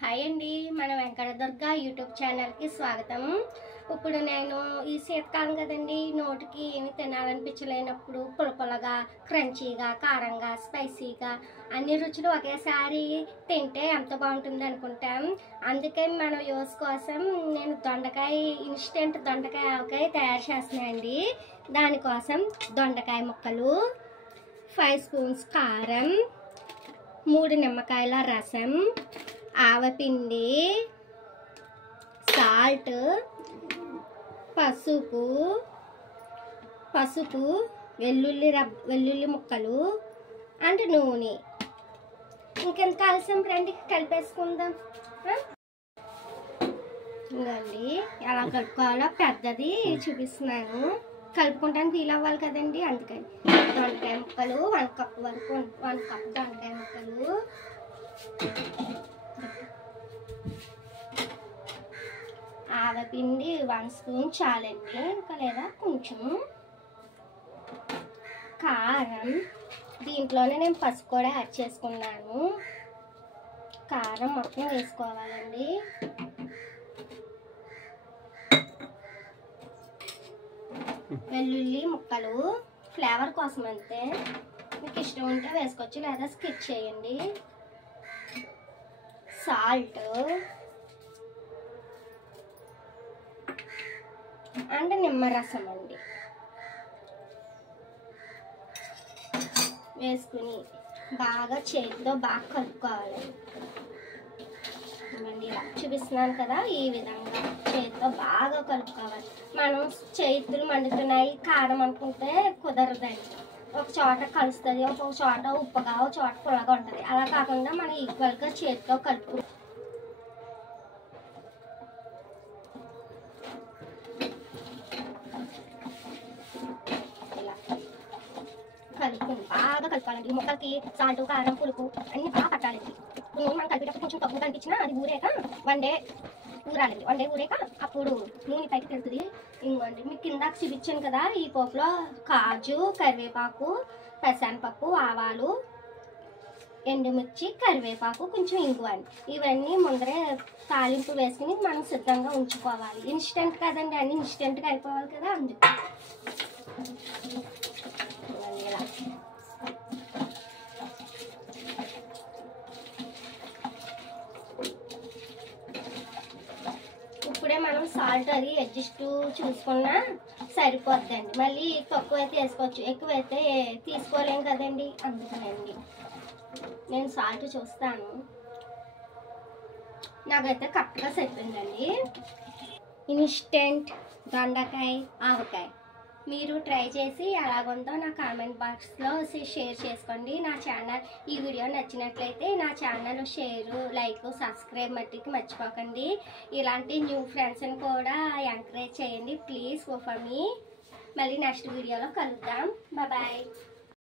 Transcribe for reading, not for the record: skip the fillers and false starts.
Hi అండి, మన Venkata Durga YouTube ఛానల్కి స్వాగతం. ఇప్పుడు నేను ఈ శీతకాలం కదండి, నోటికి ఏమి తినాలనిపించలేనప్పుడు పులపులగా, క్రంచీగా, కారంగా, స్పైసీగా అన్ని రుచులు ఒకేసారి తింటే ఎంత బాగుంటుంది అనుకుంటాం. అందుకే మన యూస్ కోసం నేను దొండకాయ ఇన్స్టెంట్ దొండకాయ ఆవకాయ తయారు చేస్తున్నానండి. దానికోసం దొండకాయ ముక్కలు, 5 స్పూన్స్ కారం, 3 నిమ్మకాయల రసం, ఆవపిండి, సాల్ట్, పసుపు, వెల్లుల్లి ముక్కలు అండ్ నూనె. ఇంకెంత ఆలస్యం రండి కలిపేసుకుందాం. ఇదండి ఎలా కలుపుకోవాలో పెద్దది చూపిస్తున్నాను. కలుపుకుంటానికి వీలు అవ్వాలి కదండి, అందుకని దొండకాయ ముక్కలు 1 కప్ వరకు 1 కప్ దొండకాయ ముక్కలు, ఆవపిండి 1 స్పూన్ చాలండి, ఇంకా లేదా కొంచెం, కారం, దీంట్లోనే నేను పసుపు కూడా యాడ్ చేసుకున్నాను. కారం మొత్తం వేసుకోవాలండి. వెల్లుల్లి ముక్కలు ఫ్లేవర్ కోసం అంతే, మీకు ఇష్టం ఉంటే వేసుకోవచ్చు లేదా స్కిప్ చేయండి. సాల్ట్ అండ్ నిమ్మరసం అండి వేసుకుని బాగా చేతితో బాగా కలుపుకోవాలండి. ఇలా చూపిస్తున్నాను కదా, ఈ విధంగా చేతితో బాగా కలుపుకోవాలి. మనం చేతులు మండుతున్నాయి కారం అనుకుంటే కుదరదండి. ఒక చోట కలుస్తుంది, ఒక చోట ఉప్పుగా, ఒక చోట పుల్లగా ఉంటుంది. అలా కాకుండా మనం ఈక్వల్గా చేతితో కలుపు బాగా కలుపుకోవాలండి. ఈ ముక్కలకి సాల్ట్, కారం, పులుపు అన్ని బాగా పట్టాలండి. నూనె మనం కలిపేటప్పుడు కొంచెం తక్కువ కనిపించినా అది ఊరేక 1 డే ఊరాలండి. 1 డే ఊరేక అప్పుడు నూనె పైకి తెలుస్తుంది. ఇంకోండి మీకు కిందాక చూపించాను కదా, ఈ పోపులో కాజు, కరివేపాకు, పెసరపప్పు, ఆవాలు, ఎండుమిర్చి, కరివేపాకు, కొంచెం ఇంగువ అండి. ఇవన్నీ ముందరే తాలింపు వేసుకుని మనం సిద్ధంగా ఉంచుకోవాలి. ఇన్స్టెంట్ కదండి, అన్ని ఇన్స్టెంట్గా అయిపోవాలి కదా, అందుకు ఇలా ఇప్పుడే మనం సాల్ట్ అది అడ్జస్ట్ చూసుకున్నా సరిపోద్దండి. మళ్ళీ తక్కువ అయితే వేసుకోవచ్చు, ఎక్కువైతే తీసుకోలేం కదండి, అందుకనండి నేను సాల్ట్ చూస్తాను. నాకైతే కరెక్ట్గా సరిపోయిందండి. ఇన్స్టెంట్ దొండకాయ ఆవకాయ మీరు ట్రై చేసి ఎలాగుందో నా కామెంట్ బాక్స్లో షేర్ చేసుకోండి. నా ఛానల్ ఈ వీడియో నచ్చినట్లయితే నా ఛానల్ షేర్, లైక్, సబ్స్క్రైబ్ మట్టికి మర్చిపోకండి. ఇలాంటి న్యూ ఫ్రెండ్స్ని కూడా ఎంకరేజ్ చేయండి ప్లీజ్ ఫర్ మీ. మళ్ళీ నెక్స్ట్ వీడియోలో కలుద్దాం. బాయ్.